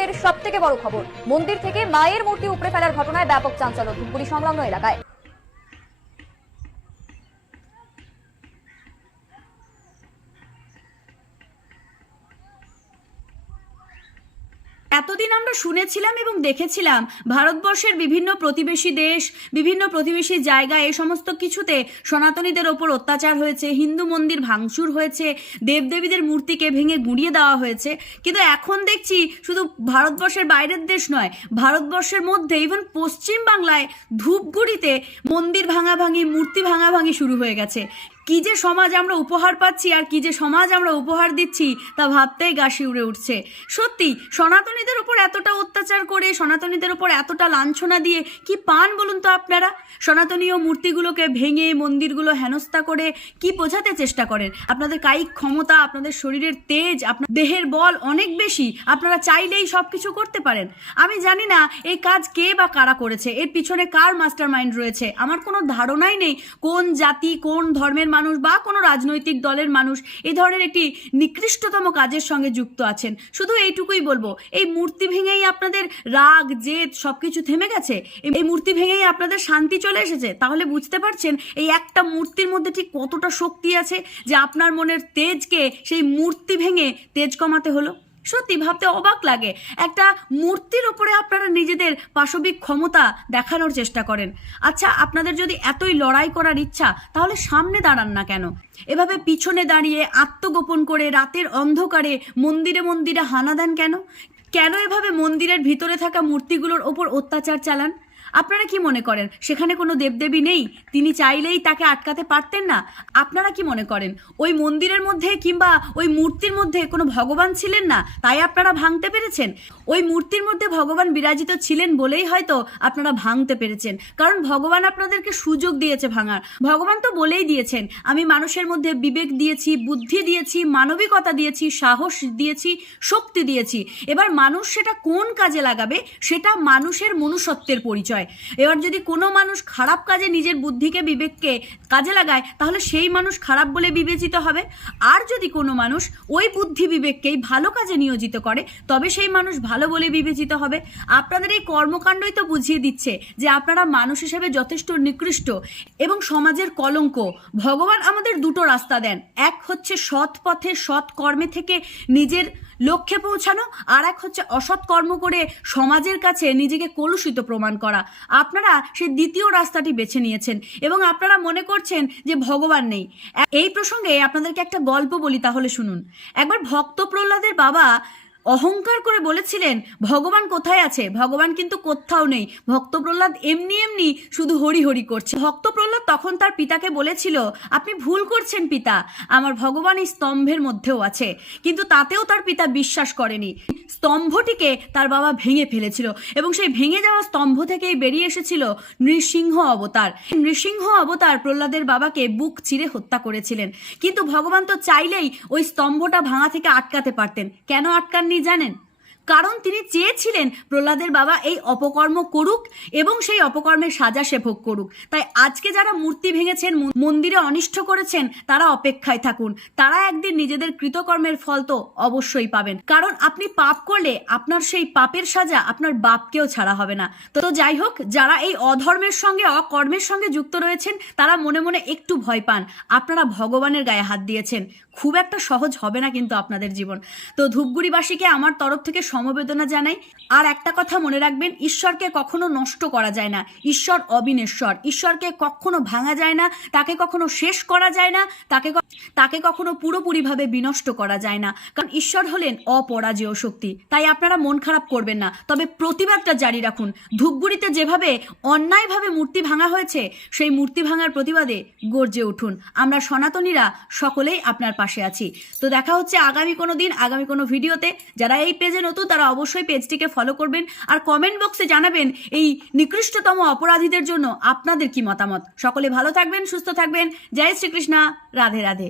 মুহূর্তের সব থেকে বড় খবর। মন্দির থেকে মায়ের মূর্তি উপড়ে ফেলার ঘটনায় ব্যাপক চাঞ্চল্য ধূপগুড়ি সংলগ্ন এলাকায়। এতদিন আমরা শুনেছিলাম এবং দেখেছিলাম ভারতবর্ষের বিভিন্ন প্রতিবেশী দেশ, বিভিন্ন প্রতিবেশী জায়গা, এই সমস্ত কিছুতে সনাতনীদের ওপর অত্যাচার হয়েছে, হিন্দু মন্দির ভাঙচুর হয়েছে, দেবদেবীদের মূর্তিকে ভেঙে গুঁড়িয়ে দেওয়া হয়েছে। কিন্তু এখন দেখছি শুধু ভারতবর্ষের বাইরের দেশ নয়, ভারতবর্ষের মধ্যে ইভেন পশ্চিম বাংলায় ধূপগুড়িতে মন্দির ভাঙাভাঙি, মূর্তি ভাঙাভাঙি শুরু হয়ে গেছে। কি যে সমাজ আমরা উপহার পাচ্ছি আর কি যে সমাজ আমরা উপহার দিচ্ছি তা ভাবতেই গা শিউরে উঠছে। সত্যি, সনাতনীদের উপর এতটা অত্যাচার করে, সনাতনীদের উপর এতটা লাঞ্ছনা দিয়ে কি পান বলুন তো আপনারা? সনাতনীয় মূর্তিগুলোকে ভেঙে, মন্দিরগুলো হেনস্থা করে কি বোঝাতে চেষ্টা করেন? আপনাদের কায়িক ক্ষমতা, আপনাদের শরীরের তেজ, আপনার দেহের বল অনেক বেশি। আপনারা চাইলেই সব কিছু করতে পারেন। আমি জানি না এই কাজ কে বা কারা করেছে, এর পিছনে কার মাস্টার মাইন্ড রয়েছে। আমার কোনো ধারণাই নেই কোন জাতি, কোন ধর্মের মানুষ বা কোনো রাজনৈতিক দলের মানুষ এই ধরনের একটি নিকৃষ্টতম কাজের সঙ্গে যুক্ত আছেন। শুধু এইটুকুই বলব, এই মূর্তি ভেঙেই আপনাদের রাগ, জেদ সব কিছু থেমে গেছে। এই মূর্তি ভেঙেই আপনাদের শান্তি চলে এসেছে। তাহলে বুঝতে পারছেন এই একটা মূর্তির মধ্যে ঠিক কতটা শক্তি আছে যে আপনার মনের তেজকে সেই মূর্তি ভেঙে তেজ কমাতে হলো? সত্যি ভাবতে অবাক লাগে। একটা মূর্তির ওপরে আপনারা নিজেদের পাশবিক ক্ষমতা দেখানোর চেষ্টা করেন। আচ্ছা আপনাদের যদি এতই লড়াই করার ইচ্ছা, তাহলে সামনে দাঁড়ান না কেন? এভাবে পিছনে দাঁড়িয়ে আত্মগোপন করে রাতের অন্ধকারে মন্দিরে মন্দিরে হানা দেন কেন? কেন এভাবে মন্দিরের ভিতরে থাকা মূর্তিগুলোর ওপর অত্যাচার চালান? আপনারা কি মনে করেন? সেখানে কোনো দেবদেবী নেই? তিনি চাইলেই তাকে আটকাতে পারতেন না? আপনারা কি মনে করেন? ওই মন্দিরের মধ্যে কিংবা ওই মূর্তির মধ্যে কোনো ভগবান ছিলেন না? তাই আপনারা ভাঙতে পেরেছেন? ওই মূর্তির মধ্যে ভগবান বিরাজিত ছিলেন বলেই হয়তো আপনারা ভাঙতে পেরেছেন। কারণ ভগবান আপনাদেরকে সুযোগ দিয়েছে ভাঙার। ভগবান তো বলেই দিয়েছেন, আমি মানুষের মধ্যে বিবেক দিয়েছি, বুদ্ধি দিয়েছি, মানবিকতা দিয়েছি, সাহস দিয়েছি, শক্তি দিয়েছি। এবার মানুষ সেটা কোন কাজে লাগাবে? সেটা মানুষের মনুষ্যত্বের পরিচয়। এবার যদি কোনো মানুষ খারাপ কাজে নিজের বুদ্ধিকে, বিবেককে কাজে লাগায়, তাহলে সেই মানুষ খারাপ বলে বিবেচিত হবে। আর যদি কোনো মানুষ ওই বুদ্ধি, বিবেককেই ভালো কাজে নিয়োজিত করে, তবে সেই মানুষ ভালো বলে বিবেচিত হবে। আপনাদের এই কর্মকাণ্ডই তো বুঝিয়ে দিচ্ছে যে আপনারা মানুষ হিসেবে যথেষ্ট নিকৃষ্ট এবং সমাজের কলঙ্ক। ভগবান আমাদের দুটো রাস্তা দেন। এক হচ্ছে সৎ পথে, সৎ কর্মে থেকে নিজের লক্ষ্যে পৌঁছানো, আর এক হচ্ছে অসৎ কর্ম করে সমাজের কাছে নিজেকে কলুষিত প্রমাণ করা। আপনারা সে দ্বিতীয় রাস্তাটি বেছে নিয়েছেন এবং আপনারা মনে করছেন যে ভগবান নেই। এই প্রসঙ্গে আপনাদেরকে একটা গল্প বলি তাহলে শুনুন। একবার ভক্ত প্রহ্লাদের বাবা অহংকার করে বলেছিলেন, ভগবান কোথায় আছে? ভগবান কিন্তু কোথাও নেই। ভক্ত প্রহ্লাদ এমনি এমনি শুধু হরি হরি করছে। ভক্ত প্রহ্লাদ তখন তার পিতাকে বলেছিল, আপনি ভুল করছেন পিতা। আমার ভগবান এই স্তম্ভের মধ্যেও আছে। কিন্তু তাতেও তার পিতা বিশ্বাস করেনি। স্তম্ভটিকে তার বাবা ভেঙে ফেলেছিল এবং সেই ভেঙে যাওয়া স্তম্ভ থেকেই বেরিয়ে এসেছিল নৃসিংহ অবতার। নৃসিংহ অবতার প্রহ্লাদের বাবাকে বুক চিরে হত্যা করেছিলেন। কিন্তু ভগবান তো চাইলেই ওই স্তম্ভটা ভাঙা থেকে আটকাতে পারতেন। কেন আটকাননি জানেন? কারণ তিনি চেয়েছিলেন প্রহ্লাদের বাবা এই অপকর্ম করুক এবং সেই অপকর্মের সাজা সে ভোগ করুক। তাই আজকে যারা মূর্তি ভেঙেছেন মন্দিরে অনিষ্ট করেছেন, তারা অপেক্ষায় থাকুন। তারা একদিন নিজেদের কৃতকর্মের ফল তো অবশ্যই পাবেন। কারণ আপনি পাপ করলে আপনার সেই পাপের সাজা আপনার বাপকেও ছাড়া হবে না। তো যাই হোক, যারা এই অধর্মের সঙ্গে, অকর্মের সঙ্গে যুক্ত রয়েছেন, তারা মনে মনে একটু ভয় পান। আপনারা ভগবানের গায়ে হাত দিয়েছেন। খুব একটা সহজ হবে না কিন্তু আপনাদের জীবন। তো ধূপগুড়িবাসীকে আমার তরফ থেকে সমবেদনা জানাই। আর একটা কথা মনে রাখবেন, ঈশ্বরকে কখনো নষ্ট করা যায় না। ঈশ্বর অবিনেশ্বর। ঈশ্বরকে কখনো ভাঙা যায় না, তাকে কখনো শেষ করা যায় না, তাকে তাকে কখনো পুরোপুরিভাবে বিনষ্ট করা যায় না। কারণ ঈশ্বর হলেন অপরাজেয় শক্তি। তাই আপনারা মন খারাপ করবেন না। তবে প্রতিবাদটা জারি রাখুন। ধূপগুড়িতে যেভাবে অন্যায়ভাবে মূর্তি ভাঙা হয়েছে, সেই মূর্তি ভাঙার প্রতিবাদে গর্জে উঠুন। আমরা সনাতনীরা সকলেই আপনার পাশে আছি। তো দেখা হচ্ছে আগামী কোনো দিন, আগামী কোনো ভিডিওতে। যারা এই পেজে নতুন তারা অবশ্যই পেজটিকে ফলো করবেন আর কমেন্ট বক্সে জানাবেন এই নিকৃষ্টতম অপরাধীদের জন্য আপনাদের কি মতামত। সকলে ভালো থাকবেন, সুস্থ থাকবেন। জয় শ্রীকৃষ্ণা। রাধে রাধে।